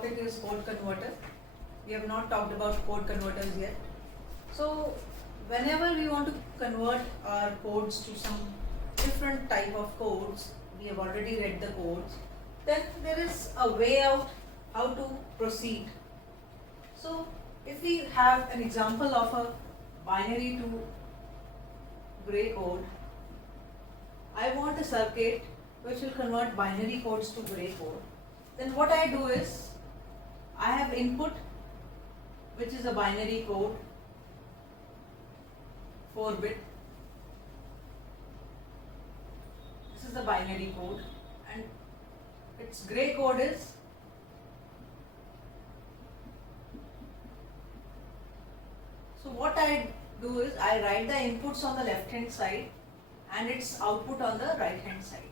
topic is code converter. We have not talked about code converters yet. So whenever we want to convert our codes to some different type of codes, we have already read the codes, then there is a way out how to proceed. So if we have an example of a binary to gray code, I want a circuit which will convert binary codes to gray code. Then what I do is, I have input which is a binary code, 4-bit. This is the binary code, and its gray code is so what I do is I write the inputs on the left hand side and its output on the right hand side.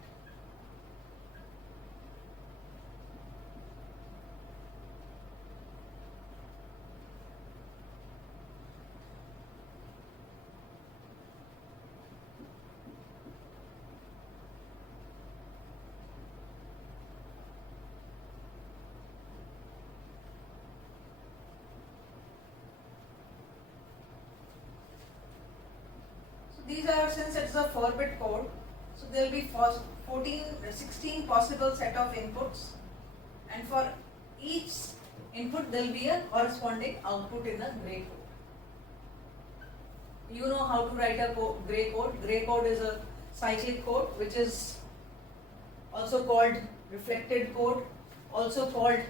These are, since it's a 4-bit code, so there will be 16 possible set of inputs, and for each input there will be a corresponding output in the gray code. You know how to write a gray code. Gray code is a cyclic code which is also called reflected code, also called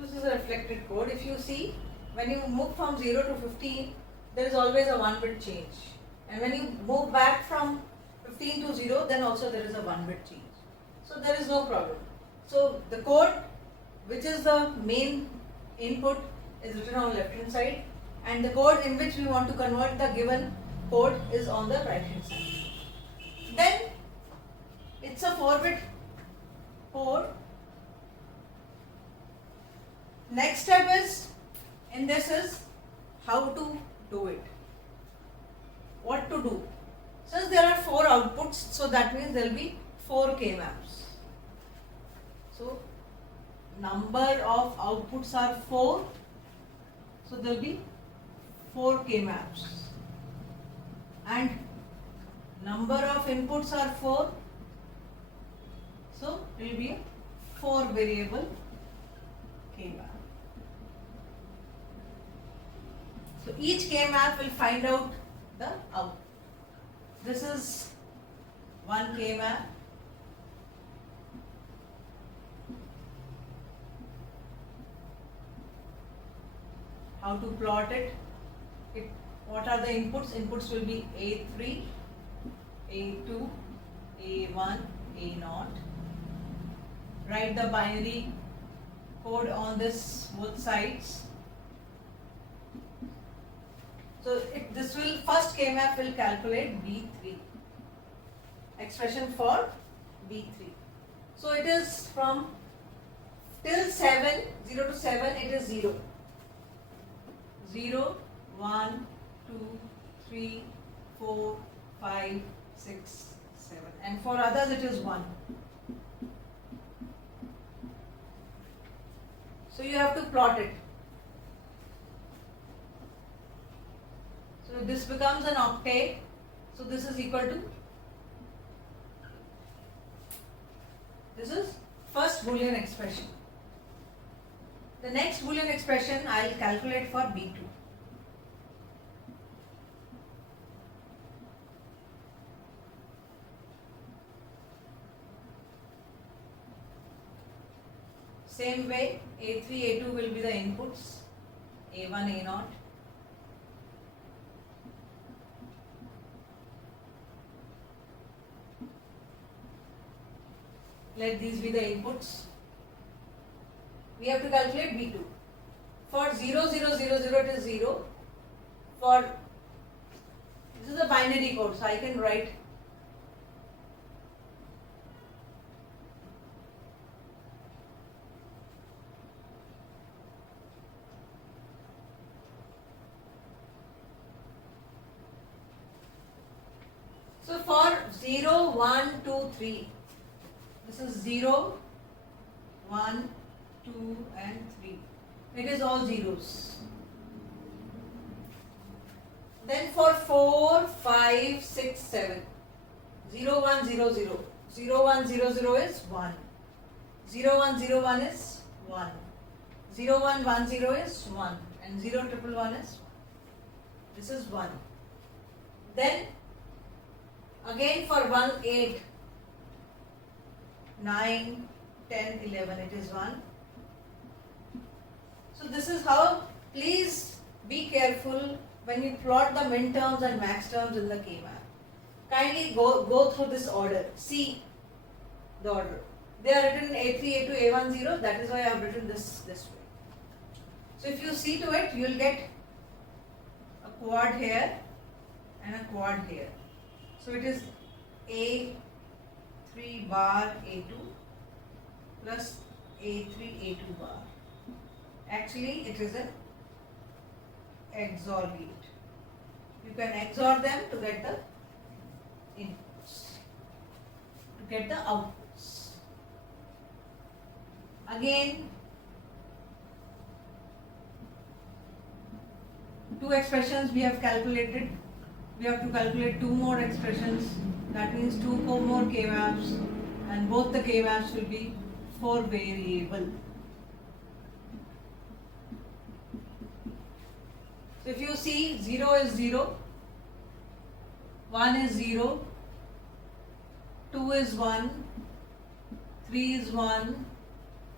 this is a reflected code. If you see, when you move from 0 to 15, there is always a 1-bit change. And when you move back from 15 to 0, then also there is a 1-bit change. So there is no problem. So the code, which is the main input, is written on the left hand side, and the code in which we want to convert the given code is on the right hand side. Then it's a 4-bit code. Next step in this is how to do it. What to do? Since there are 4 outputs, so that means there will be 4 K-maps. So number of outputs are 4, so there will be 4 K-maps. And number of inputs are 4, so it will be a 4 variable K-map. So each K-map will find out the output. This is one K-map. How to plot it? What are the inputs? Inputs will be A3, A2, A1, A0. Write the binary code on this both sides. So this will, first K-map will calculate B3, expression for B3. So it is from till 7, 0 to 7, it is 0. 0, 1, 2, 3, 4, 5, 6, 7. And for others it is 1. So you have to plot it. So this becomes an octet. So this is equal to, this is first Boolean expression. The next Boolean expression I will calculate for B2. Same way, A3, A2 will be the inputs, A1, A0. Let these be the inputs. We have to calculate B2. For 0, 0, 0, 0, it is 0. For, this is a binary code, so I can write so for 0, 1, 2, 3, this is 0, 1, 2 and 3. It is all zeros. Then for 4, 5, 6, 7, 0, 1, 0, 0. 0, 1, 0, 0 is 1. 0, 1, 0, 1 is 1. 0, 1, 1, 0 is 1. And 0, 1, 1, 1 is, this is 1. Then again for 1, 8, 9, 10, 11, it is 1. So this is how, please be careful when you plot the min terms and max terms in the K-map. Kindly go through this order, see the order. They are written A3, A2, A1, 0, that is why I have written this way. So if you see to it, you will get a quad here and a quad here. So it is A3 bar A2 plus A3 A2 bar. Actually, it is an XOR gate. You can XOR them to get the inputs, to get the outputs. Again, two expressions we have calculated. We have to calculate two more expressions. That means two more K-maps, and both the K-maps will be for variable. So if you see, 0 is 0, 1 is 0, 2 is 1, 3 is 1,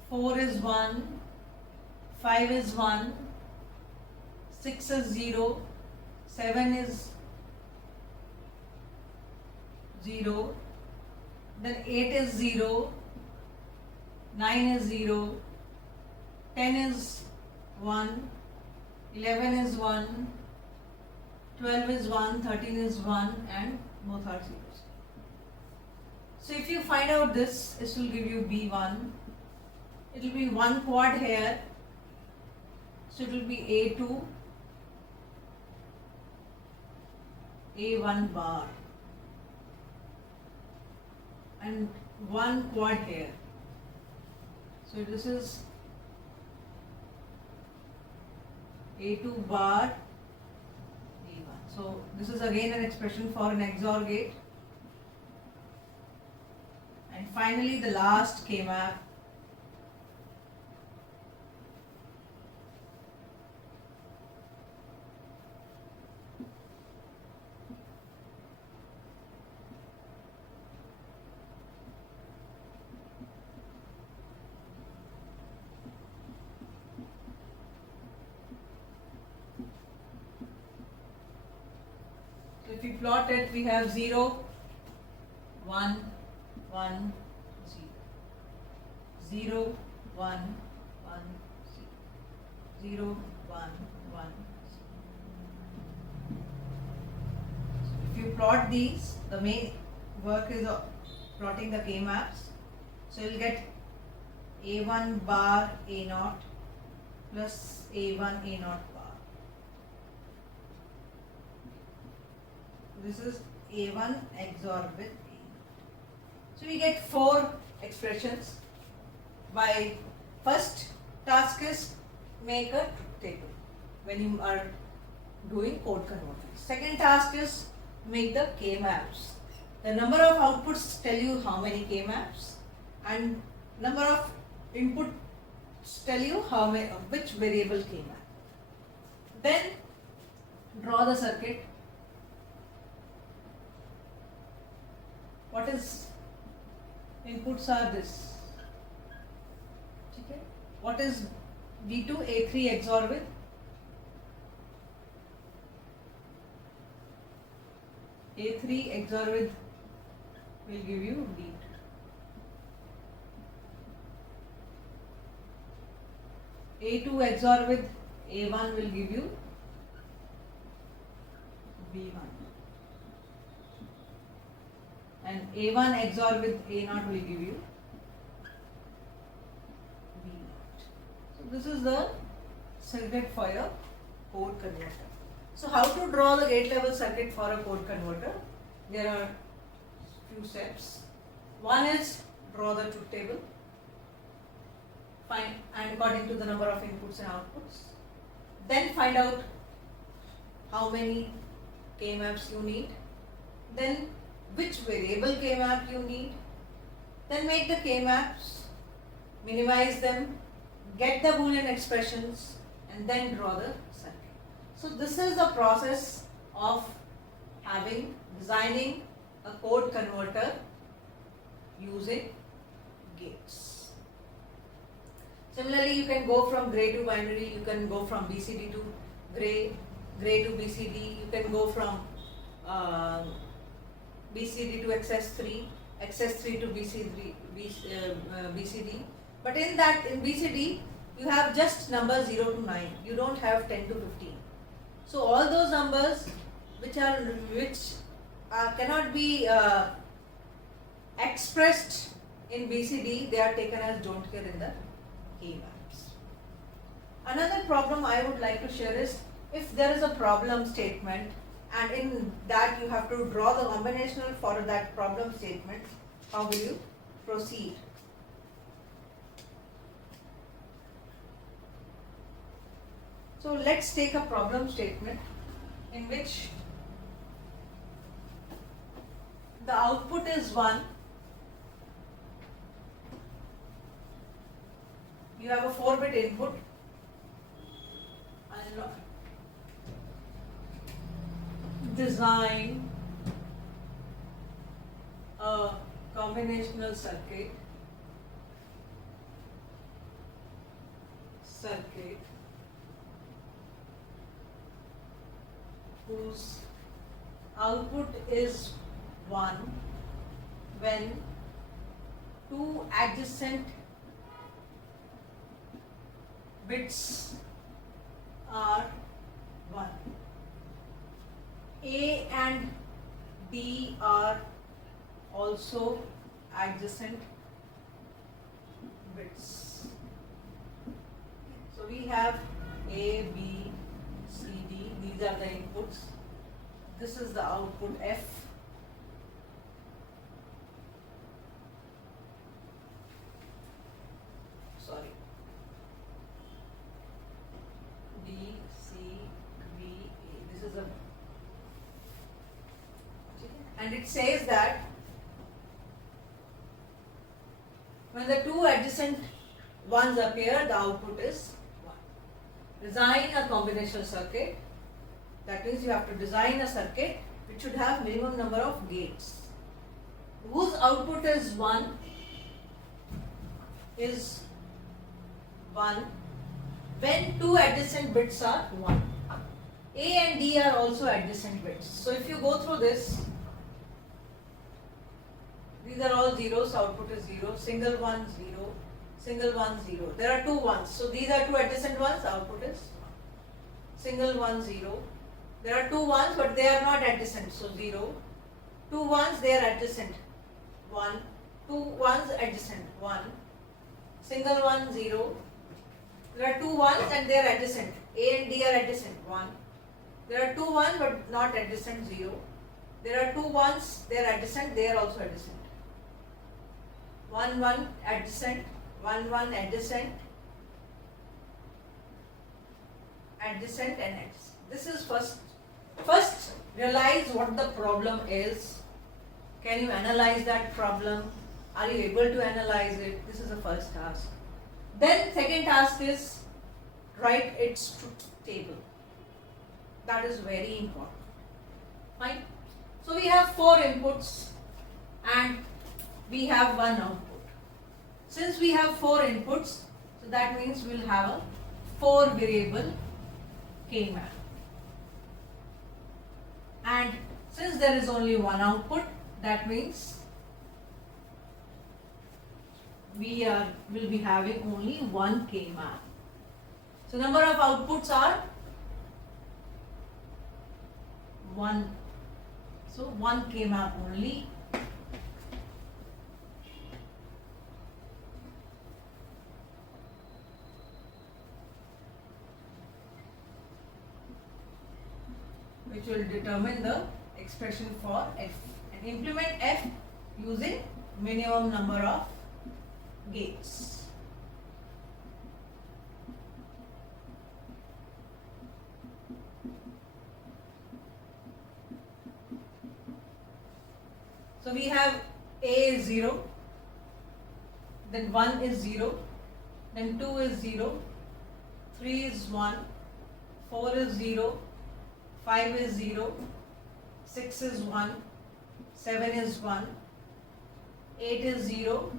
4 is 1, 5 is 1, 6 is 0, 7 is 0, then 8 is 0, 9 is 0, 10 is 1, 11 is 1, 12 is 1, 13 is 1, and both are zeros. So if you find out this will give you B1. It will be one quad here. So it will be A2, A1 bar, and one quad here. So this is A2 bar, A1. So this is again an expression for an XOR gate. And finally the last K-map. If we plot it, we have 0, 1, 1, 0. 0, 1, 1, 0. 0, 1, 1, 0. If you plot these, the main work is plotting the K-maps. So you will get A1 bar A0 plus A1 A0 bar. This is A1 XOR with A0. So we get 4 expressions. By first task is make a truth table when you are doing code conversion. Second task is make the K-maps. The number of outputs tell you how many K-maps, and number of inputs tell you how many, which variable K-map. Then draw the circuit. What is inputs are this? Okay. What is B2? A3 XOR with A3 XOR with will give you B2. A2 XOR with A1 will give you B1. And A1 XOR with A0 will give you B0. So this is the circuit for your code converter. So how to draw the gate level circuit for a code converter? There are few steps. One is draw the truth table. Find and according to the number of inputs and outputs. Then find out how many K-maps you need. Then which variable K-map you need. Then make the K-maps, minimize them, get the Boolean expressions, and then draw the circuit. So this is the process of designing a code converter using gates. Similarly, you can go from gray to binary, you can go from BCD to gray, gray to BCD, you can go from BCD to XS3, XS3 to BCD. But in BCD, you have just numbers 0 to 9. You don't have 10 to 15. So all those numbers which cannot be expressed in BCD, they are taken as don't care in the K-maps. Another problem I would like to share is if there is a problem statement and in that you have to draw the combinational for that problem statement, how will you proceed? So let's take a problem statement in which the output is 1. You have a 4-bit input and design a combinational circuit whose output is 1 when two adjacent bits are 1. A and B are also adjacent bits. So we have A, B, C, D. These are the inputs. This is the output F. Sorry. D, C, B, A. This is a, and it says that when the two adjacent ones appear, the output is 1. Design a combinational circuit. That is, you have to design a circuit which should have minimum number of gates. Whose output is 1 when two adjacent bits are 1. A and D are also adjacent bits. So if you go through this, these are all zeros, output is 0, single 1, 0, single 1, 0. There are two ones. So these are two adjacent ones, output is 1. Single 1, 0. There are two ones but they are not adjacent, so 0. Two ones, they are adjacent, 1. Two ones adjacent, 1. Single 1, 0. There are two ones and they are adjacent. A and D are adjacent, 1. There are two ones but not adjacent, 0. There are two ones, they are adjacent, they are also adjacent. 1, 1 adjacent, 1, 1 adjacent, adjacent and adjacent. This is first realize what the problem is. Can you analyze that problem? Are you able to analyze it? This is the first task. Then second task is write its truth table. That is very important. Fine. So we have 4 inputs and we have 1 output. Since we have 4 inputs, So that means we'll have a 4 variable K-map. And since there is only one output, that means will be having only one K-map. So number of outputs are 1. So one K-map only. Which will determine the expression for F, and implement F using minimum number of gates. So we have A is 0, then 1 is 0, then 2 is 0, 3 is 1, 4 is 0, 5 is 0, 6 is 1, 7 is 1, 8 is 0,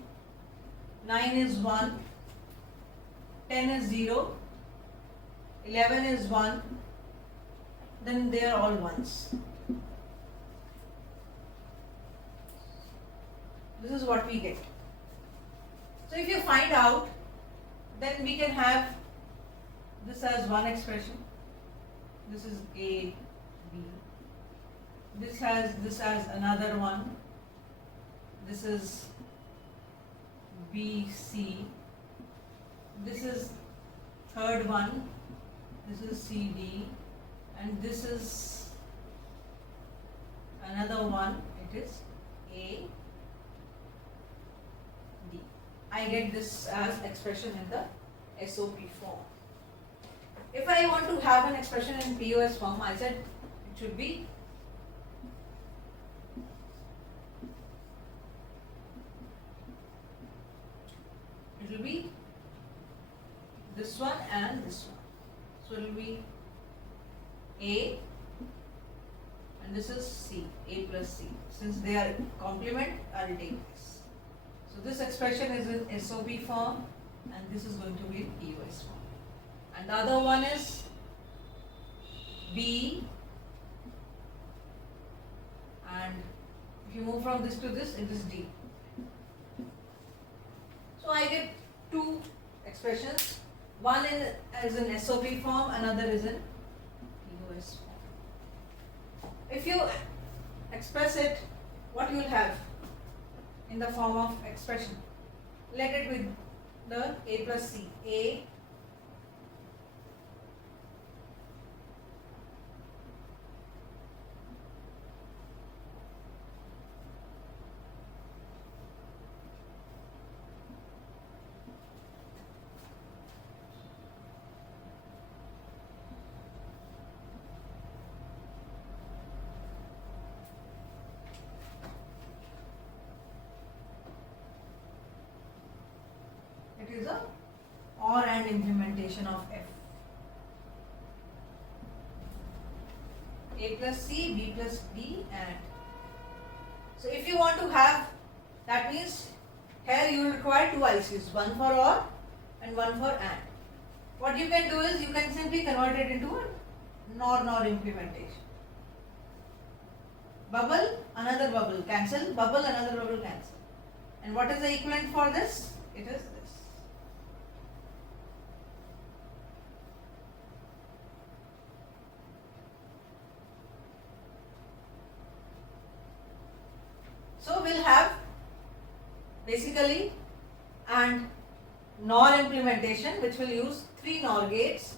9 is 1, 10 is 0, 11 is 1, then they are all ones. This is what we get. So if you find out, then we can have this as one expression. This is A, B. This has another one. This is B, C. This is third one. This is C, D. And this is another one. It is A, D. I get this as expression in the SOP form. If I want to have an expression in POS form, I said it should be this one and this one. So it will be A and this is C, A plus C. Since they are complement, I will take this. So this expression is in SOP form and this is going to be in POS form. And the other one is B, and if you move from this to this, it is D. So I get two expressions. One is in SOP form, another is in POS form. If you express it, what you will have in the form of expression? Let it with the A plus C. A is a OR and implementation of F. A plus C, B plus D, and so if you want to have, that means here you will require two ICs, one for OR and one for AND. What you can do is you can simply convert it into a NOR implementation. Bubble, another bubble, cancel, bubble, another bubble, cancel. And what is the equivalent for this? It is this. So we'll have basically and NOR implementation, which will use 3 NOR gates,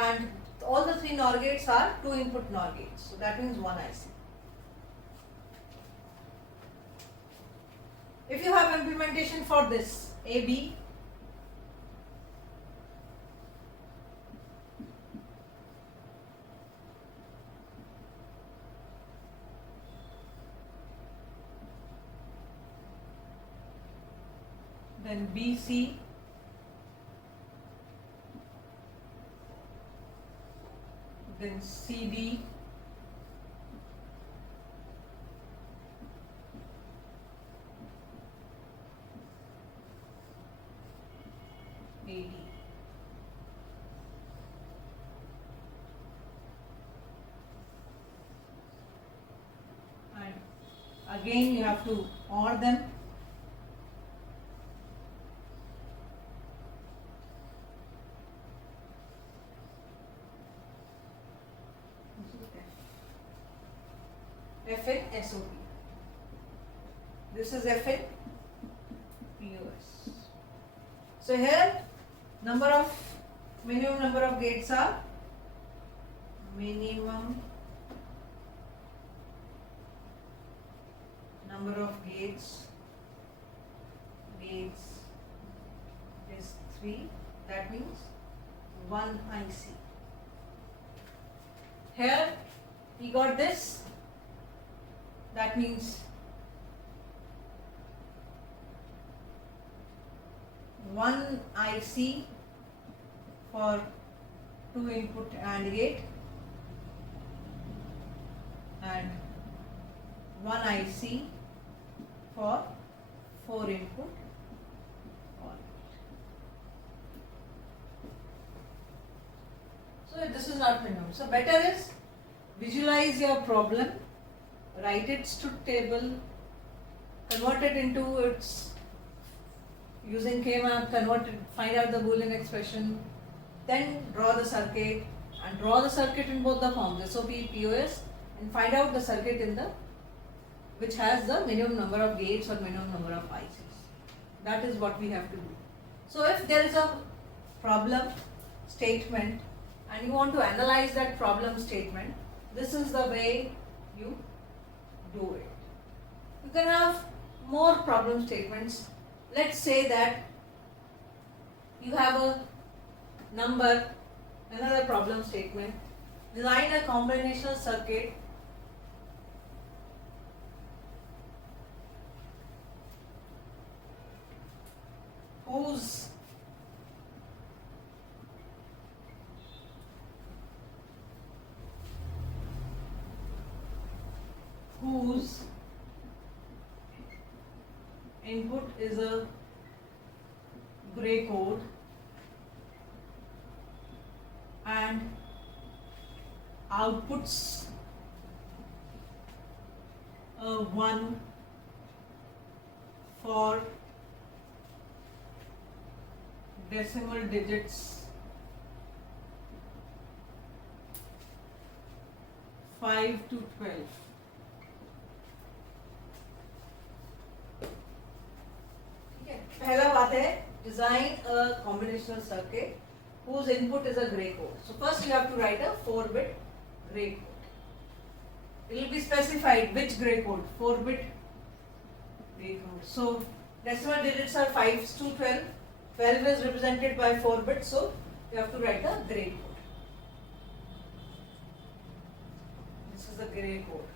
and all the 3 NOR gates are 2 input NOR gates. So that means 1 IC. If you have implementation for this AB, then BC, then CD, AD. Again you have to OR them. F in SOP. This is F in POS. So here minimum number of gates are minimum number of gates is 3. That means 1 IC. Here we got this. That means 1 IC for 2 input AND gate and 1 IC for 4 input OR gate. So this is not minimum. So better is visualize your problem, write its truth table, convert it into its using K-map, find out the Boolean expression, then draw the circuit and draw the circuit in both the forms SOP, POS, and find out the circuit in the which has the minimum number of gates or minimum number of ICs. That is what we have to do. So if there is a problem statement and you want to analyze that problem statement, this is the way you do it. You can have more problem statements. Let's say that you have a number, another problem statement, design a combinational circuit whose input is a gray code and outputs a 1 for decimal digits 5 to 12. पहला बात है design a combinational circuit whose input is a gray code. So first you have to write a 4-bit gray code. It will be specified which gray code, 4-bit gray code. So decimal digits are 5 to 12. 12 is represented by 4 bits, so you have to write a gray code. This is the gray code.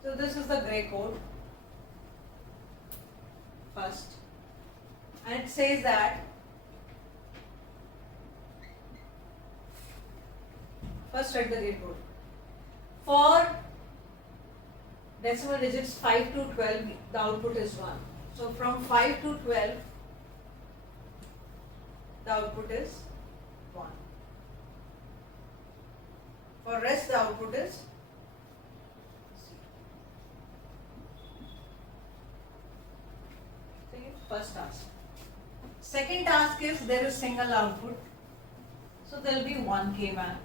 So this is the gray code first, and it says that first write the gray code. For decimal digits 5 to 12, the output is 1. So from 5 to 12, the output is 1. For rest, the output is first task. Second task is there is single output, so there will be 1 K-map,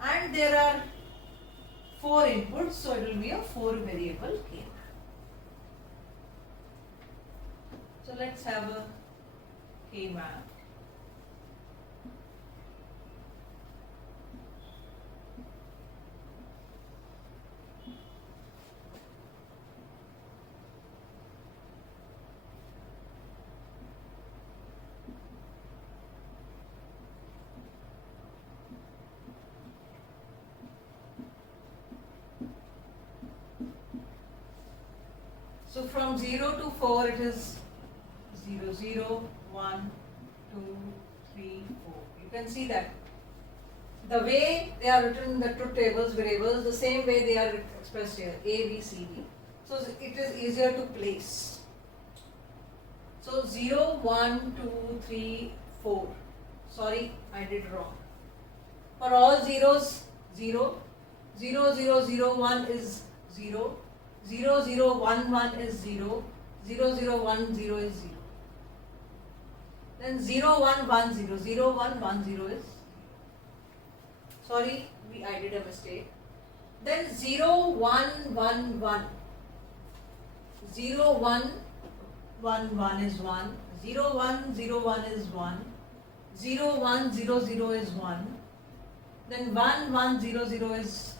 and there are 4 inputs, so it will be a 4 variable K-map. So let's have a K-map. So from 0 to 4 it is 0, 0, 1, 2, 3, 4. You can see that. The way they are written in the truth tables, variables, the same way they are expressed here, A, B, C, D. So it is easier to place. So 0, 1, 2, 3, 4. Sorry, I did wrong. For all zeros, 0. 0, 0, 0, 1 is 0. 0, 0, 1, 1 is 0. 0, 0, 1, 0 is 0. Then 0, 1, 1, 0. 0, 1, 1, 0 is. Sorry, I did a mistake. Then 0, 1, 1, 1. 0, 1, 1, 1 is 1. 0, 1, 0, 1 is 1. 0, 1, 0, 0 is 1. Then 1, 1, 0, 0 is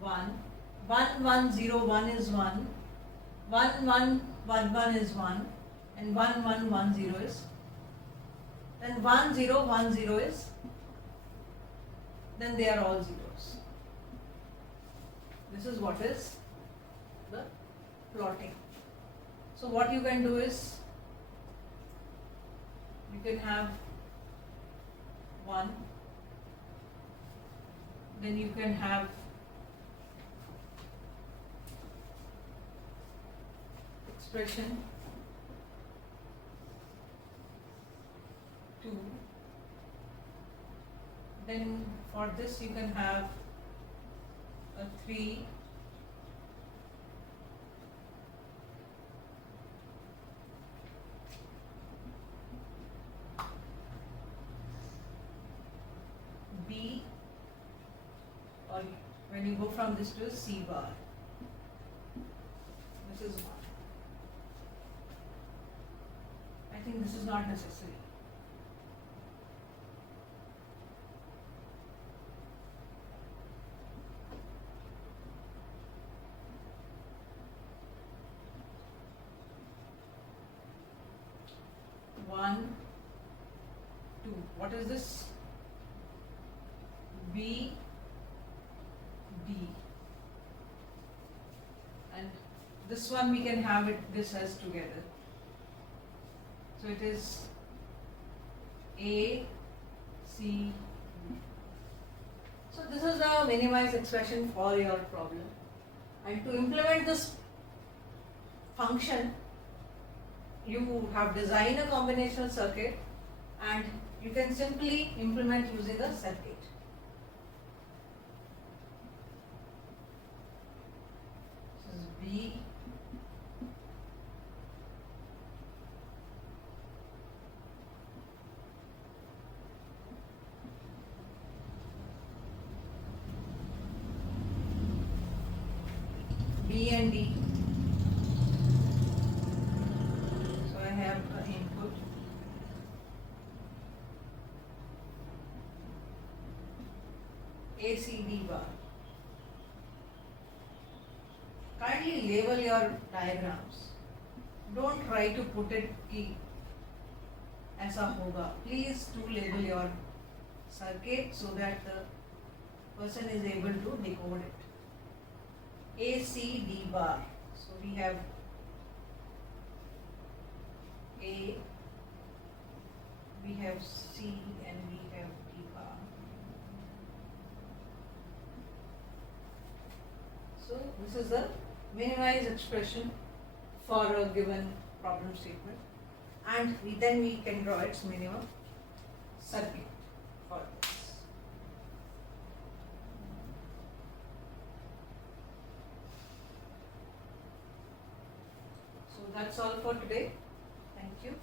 1. 1, 1, 0, 1 is 1. 1, 1, 1, 1 is 1. And 1, 1, 1, 0 is. Then 1, 0, 1, 0 is. Then they are all zeros. This is what is the plotting. So what you can do is, you can have 1, then you can have expression 2, then for this you can have a 3, B, or when you go from this to C bar, this is 1. I think this is not necessary. One, 2. What is this? B, D. And this one we can have it, this as together. So it is A, C, B. So this is the minimized expression for your problem. And to implement this function, you have designed a combinational circuit and you can simply implement using a circuit. This is B, B and D. So I have an input. ACD bar. Kindly label your diagrams. Don't try to put it ki aisa hoga. Please do label your circuit so that the person is able to decode it. ACD bar. So we have A, we have C, and we have D bar. So this is the minimized expression for a given problem statement, and then we can draw its minimum circuit for this. So that's all for today. Thank you.